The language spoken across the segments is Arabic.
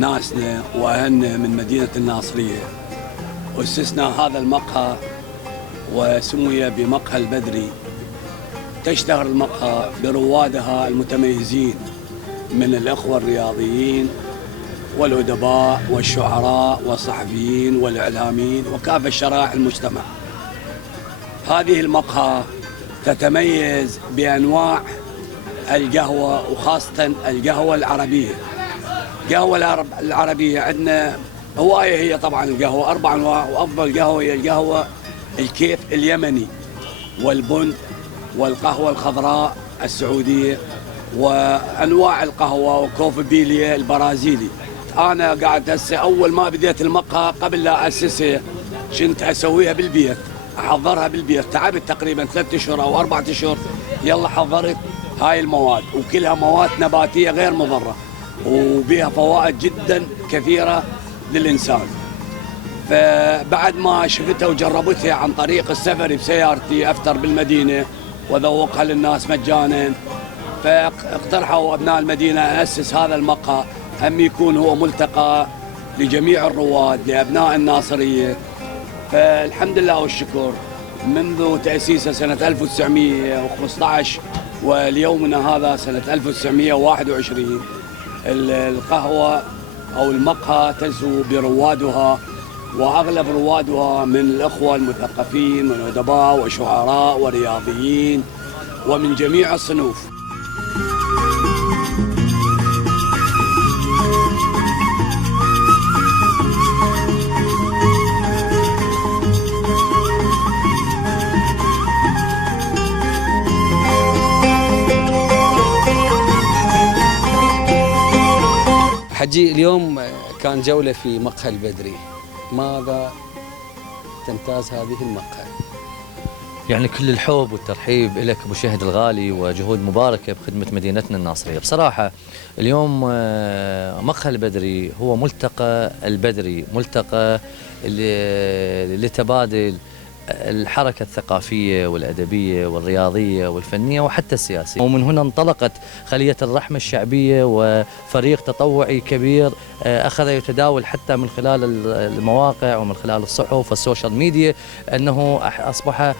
ناسنا وأهلنا من مدينة الناصرية. أسسنا هذا المقهى وسمي بمقهى البدري. تشتهر المقهى بروادها المتميزين من الأخوة الرياضيين والأدباء والشعراء والصحفيين والإعلاميين وكافة شرائح المجتمع. هذه المقهى تتميز بأنواع القهوة وخاصة القهوة العربية. القهوة العربية عندنا هواية، هي طبعا القهوة 4 أنواع، وأفضل قهوة هي القهوة الكيف اليمني والبن والقهوة الخضراء السعودية وأنواع القهوة وكوفي بيليا البرازيلي. أنا قاعد هسه أول ما بديت المقهى قبل لا أسسها كنت أسويها بالبيت، أحضرها بالبيت. تعبت تقريبا 3 أشهر أو 4 أشهر، يلا حضرت هاي المواد، وكلها مواد نباتية غير مضرة وبها فوائد جدا كثيرة للإنسان. فبعد ما شفتها وجربتها عن طريق السفر بسيارتي أفتر بالمدينة وذوقها للناس مجانا، فاقترحوا أبناء المدينة أن أسس هذا المقهى، هم يكون هو ملتقى لجميع الرواد لأبناء الناصرية. فالحمد لله والشكر منذ تأسيسه سنة 1915 وليومنا هذا سنة 1921 القهوة أو المقهى تزهو بروادها، وأغلب روادها من الأخوة المثقفين من أدباء وشعراء ورياضيين ومن جميع الصنوف. حجي اليوم كان جولة في مقهى البدري، ماذا تمتاز هذه المقهى؟ يعني كل الحب والترحيب لك ابو شهد الغالي، وجهود مباركه بخدمه مدينتنا الناصريه. بصراحه اليوم مقهى البدري هو ملتقى البدري، ملتقى لتبادل الحركة الثقافية والأدبية والرياضية والفنية وحتى السياسية. ومن هنا انطلقت خلية الرحمة الشعبية وفريق تطوعي كبير أخذ يتداول حتى من خلال المواقع ومن خلال الصحف والسوشيال ميديا أنه أصبح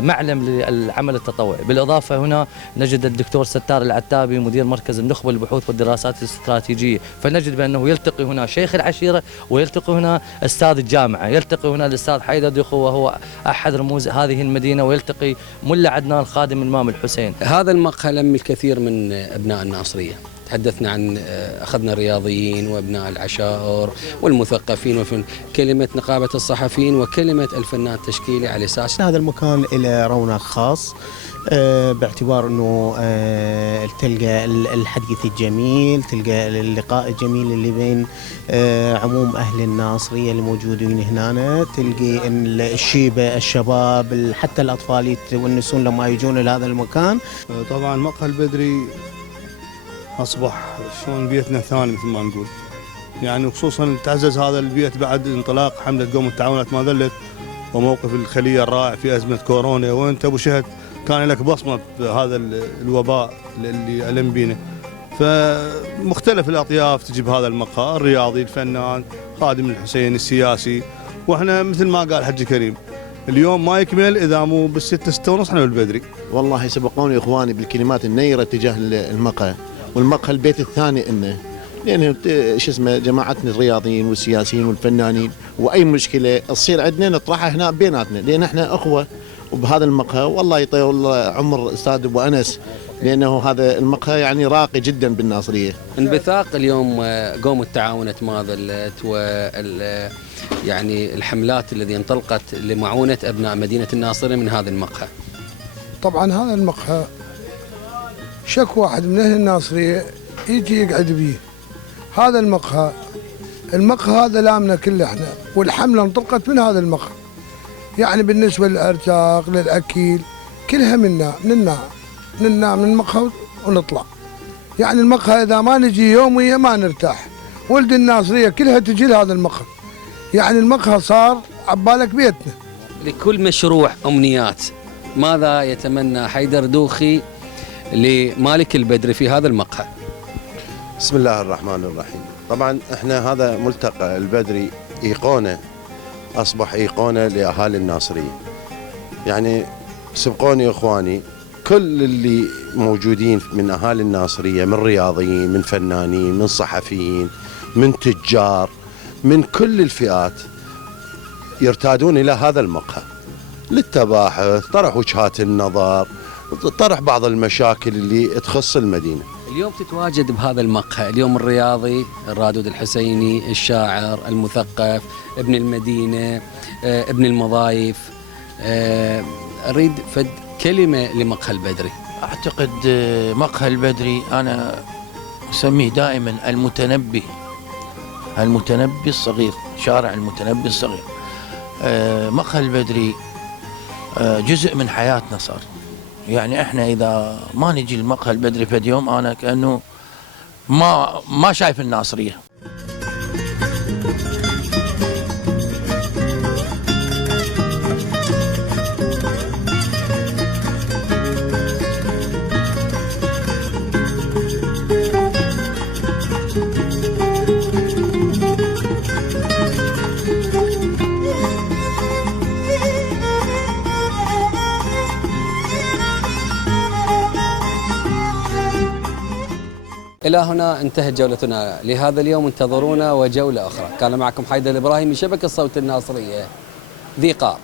معلم للعمل التطوعي. بالإضافة هنا نجد الدكتور ستار العتابي مدير مركز النخبة للبحوث والدراسات الاستراتيجية، فنجد بأنه يلتقي هنا شيخ العشيرة ويلتقي هنا أستاذ الجامعة، يلتقي هنا الأستاذ حيدر دخو وهو أحد رموز هذه المدينة، ويلتقي ملا عدنان خادم الإمام الحسين. هذا المقهى لم الكثير من أبناء الناصرية. تحدثنا عن أخذنا الرياضيين وأبناء العشائر والمثقفين وفن كلمة نقابة الصحفيين وكلمة الفنان التشكيلي على أساس هذا المكان له رونق خاص باعتبار أنه تلقى الحديث الجميل، تلقى اللقاء الجميل اللي بين عموم أهل الناصرية الموجودين هنا، تلقي الشيبة الشباب حتى الأطفال يتونسون لما يجون إلى هذا المكان. طبعا مقهى البدري أصبح شلون بيتنا الثاني مثل ما نقول، يعني خصوصا تعزز هذا البيت بعد انطلاق حملة قوم التعاونات ما ذلت وموقف الخلية الرائع في أزمة كورونا، وأنت أبو شهد كان لك بصمة بهذا الوباء اللي ألم بينا. فمختلف الأطياف تجي بهذا المقهى، الرياضي، الفنان، خادم الحسين، السياسي، وإحنا مثل ما قال حجي كريم اليوم ما يكمل إذا مو بال6:06:30 احنا بالبدري. والله سبقوني إخواني بالكلمات النيرة تجاه المقهى، والمقهى البيت الثاني إنه لأنه شو اسمه جماعتنا الرياضيين والسياسيين والفنانين، وأي مشكلة تصير عندنا نطرحها هنا بيناتنا، لأن احنا أخوة. وبهذا المقهى والله يطول عمر أستاذ أبو أنس، لأنه هذا المقهى يعني راقي جدا بالناصرية. انبثاق اليوم قوم التعاونات ما ظلت يعني الحملات التي انطلقت لمعونة أبناء مدينة الناصرية من هذا المقهى. طبعا هذا المقهى شك واحد من أهل الناصرية يجي يقعد بيه. هذا المقهى هذا لامنا كله احنا، والحملة انطلقت من هذا المقهى. يعني بالنسبة للأرزاق للأكل كلها منا من المقهى ونطلع. يعني المقهى إذا ما نجي يوميا ما نرتاح. ولد الناصرية كلها تجي لهذا المقهى. يعني المقهى صار عبالك بيتنا. لكل مشروع أمنيات، ماذا يتمنى حيدر دوخي لمالك البدري في هذا المقهى؟ بسم الله الرحمن الرحيم. طبعا احنا هذا ملتقى البدري ايقونه، اصبح ايقونه لاهالي الناصريه. يعني سبقوني اخواني، كل اللي موجودين من اهالي الناصريه، من رياضيين، من فنانين، من صحفيين، من تجار، من كل الفئات، يرتادون الى هذا المقهى للتباحث، طرح وجهات النظر، طرح بعض المشاكل اللي تخص المدينه. اليوم تتواجد بهذا المقهى، اليوم الرياضي الرادود الحسيني، الشاعر، المثقف، ابن المدينة، ابن المضايف. أريد فد كلمة لمقهى البدري. أعتقد مقهى البدري أنا أسميه دائما المتنبي الصغير، شارع المتنبي الصغير. مقهى البدري جزء من حياتنا صار. يعني احنا اذا ما نجي المقهى البدري في يوم انا كانه ما شايف الناصريه. إلى هنا انتهت جولتنا لهذا اليوم، انتظرونا وجولة أخرى. كان معكم حيدر الإبراهيمي من شبكة صوت الناصرية ذي قار.